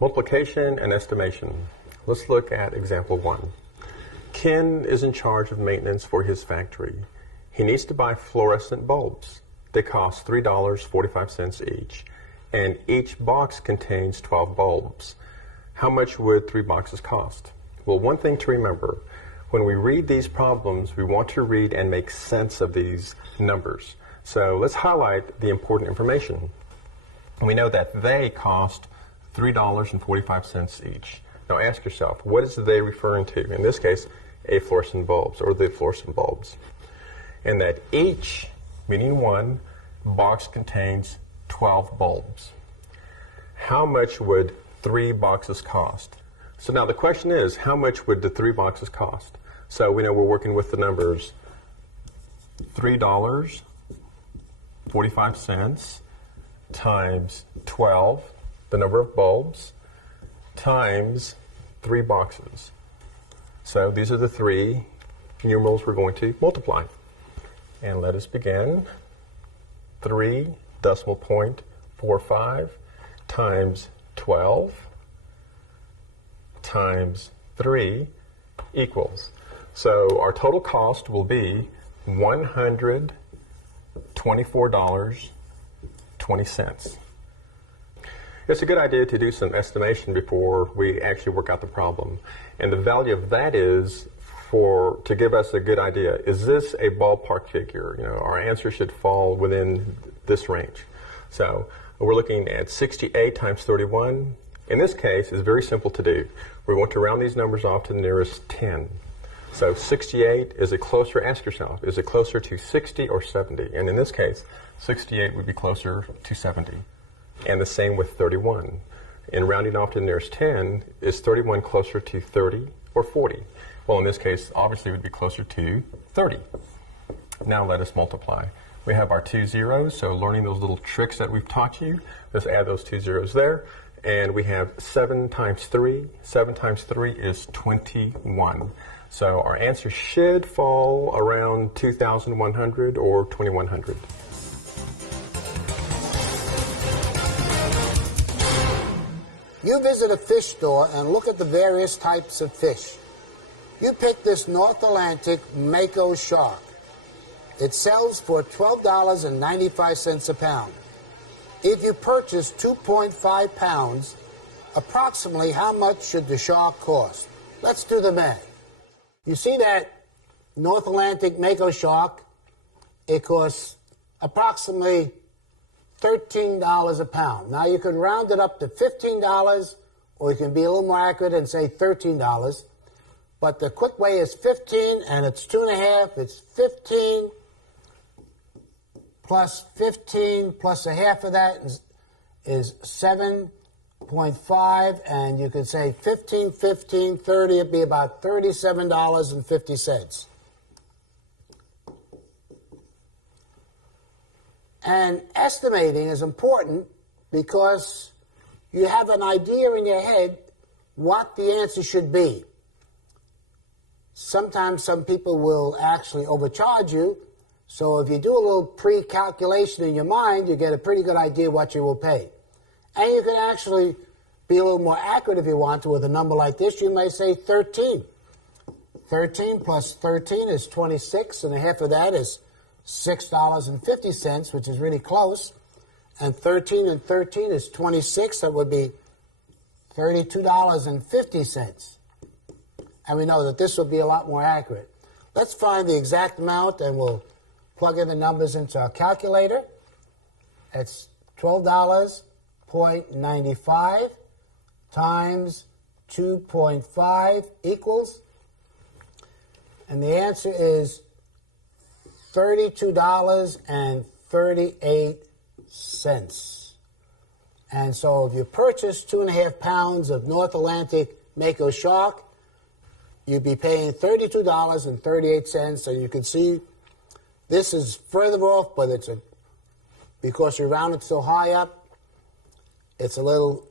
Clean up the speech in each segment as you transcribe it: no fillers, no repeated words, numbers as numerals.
Multiplication and estimation. Let's look at example 1. Ken is in charge of maintenance for his factory. He needs to buy fluorescent bulbs. They cost $3.45 each, and each box contains 12 bulbs. How much would 3 boxes cost? Well, one thing to remember, when we read these problems, we want to read and make sense of these numbers. So let's highlight the important information. We know that they cost $3.45 each. Now ask yourself, what is they referring to? In this case, a fluorescent bulbs, or the fluorescent bulbs. And that each, meaning one, box contains 12 bulbs. How much would 3 boxes cost? So now the question is, how much would the 3 boxes cost? So we know we're working with the numbers $3.45 times 12, the number of bulbs, times 3 boxes. So these are the 3 numerals we're going to multiply. And let us begin. 3.45 times 12 times 3 equals. So our total cost will be $124.20. It's a good idea to do some estimation before we actually work out the problem. And the value of that is to give us a good idea. Is this a ballpark figure? You know, our answer should fall within this range. So we're looking at 68 times 31. In this case, it's very simple to do. We're going to round these numbers off to the nearest 10. So 68, is it closer? Ask yourself, is it closer to 60 or 70? And in this case, 68 would be closer to 70. And the same with 31. In rounding off to the nearest 10, is 31 closer to 30 or 40? Well, in this case, obviously it would be closer to 30. Now let us multiply. We have our 2 zeros, so learning those little tricks that we've taught you, let's add those 2 zeros there. And we have 7 times 3. 7 times 3 is 21. So our answer should fall around 2,100 or 2,100. You visit a fish store and look at the various types of fish. You pick this North Atlantic mako shark. It sells for $12.95 a pound. If you purchase 2.5 pounds, approximately how much should the shark cost? Let's do the math. You see that North Atlantic mako shark, it costs approximately $13 a pound. Now you can round it up to $15, or you can be a little more accurate and say $13. But the quick way is 15, and it's 2.5. It's 15 plus 15 plus a half of that is 7.5, and you could say 15, 15, 30, it'd be about $37.50. And estimating is important because you have an idea in your head what the answer should be. Sometimes some people will actually overcharge you, so if you do a little pre-calculation in your mind, you get a pretty good idea what you will pay. And you can actually be a little more accurate if you want to with a number like this. You may say 13. 13 plus 13 is 26, and a half of that is $6.50, which is really close. And 13 and 13 is 26. That would be $32.50. And we know that this will be a lot more accurate. Let's find the exact amount, and we'll plug in the numbers into our calculator. It's $12.95 times 2.5 equals, and the answer is $32.38. And so if you purchase 2.5 pounds of North Atlantic mako shark, you'd be paying $32.38. And you can see this is further off, but because you rounded so high up, it's a little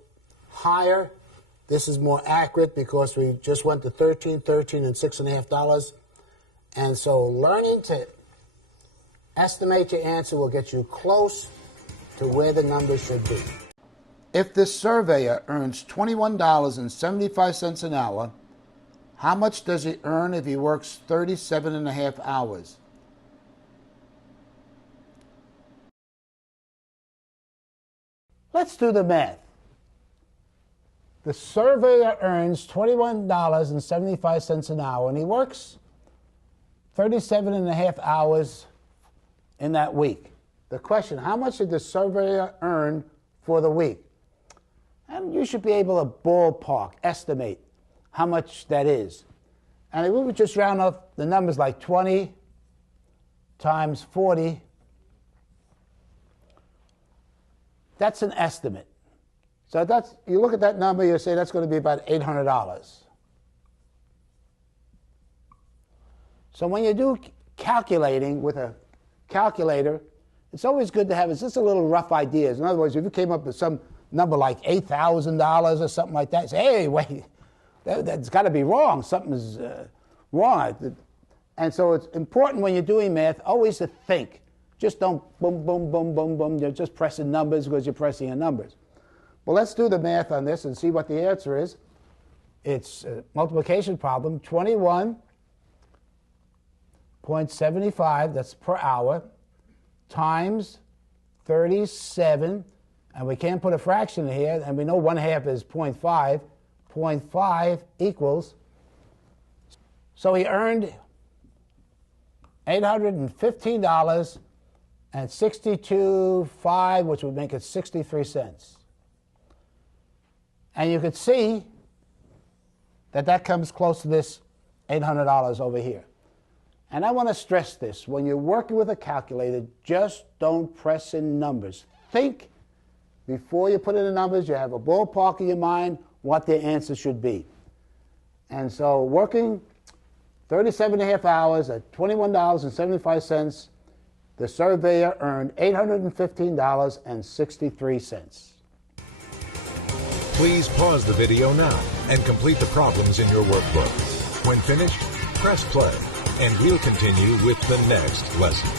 higher. This is more accurate because we just went to 13, 13, and $6.50. And so learning to estimate your answer will get you close to where the number should be. If this surveyor earns $21.75 an hour, how much does he earn if he works 37.5 hours? Let's do the math. The surveyor earns $21.75 an hour, and he works 37.5 hours in that week. The question, how much did the surveyor earn for the week? And you should be able to ballpark, estimate how much that is. And we would just round up the numbers like 20 times 40. That's an estimate. So that's, you look at that number, you say that's going to be about $800. So when you do calculating with a calculator, it's always good to have just a little rough ideas. In other words, if you came up with some number like $8,000 or something like that, you say, hey, wait, that's got to be wrong. Something's wrong. And so it's important when you're doing math always to think. Just don't boom, boom, boom, boom, boom. You're just pressing numbers because you're pressing the numbers. Well, let's do the math on this and see what the answer is. It's a multiplication problem, 21.75, that's per hour, times 37, and we can't put a fraction in here, and we know 1/2 is 0.5. 0.5 equals, so he earned $815.62, which would make it 63 cents. And you could see that that comes close to this $800 over here. And I want to stress this. When you're working with a calculator, just don't press in numbers. Think before you put in the numbers. You have a ballpark in your mind what the answer should be. And so working 37.5 hours at $21.75, the surveyor earned $815.63. Please pause the video now and complete the problems in your workbook. When finished, press play, and we'll continue with the next lesson.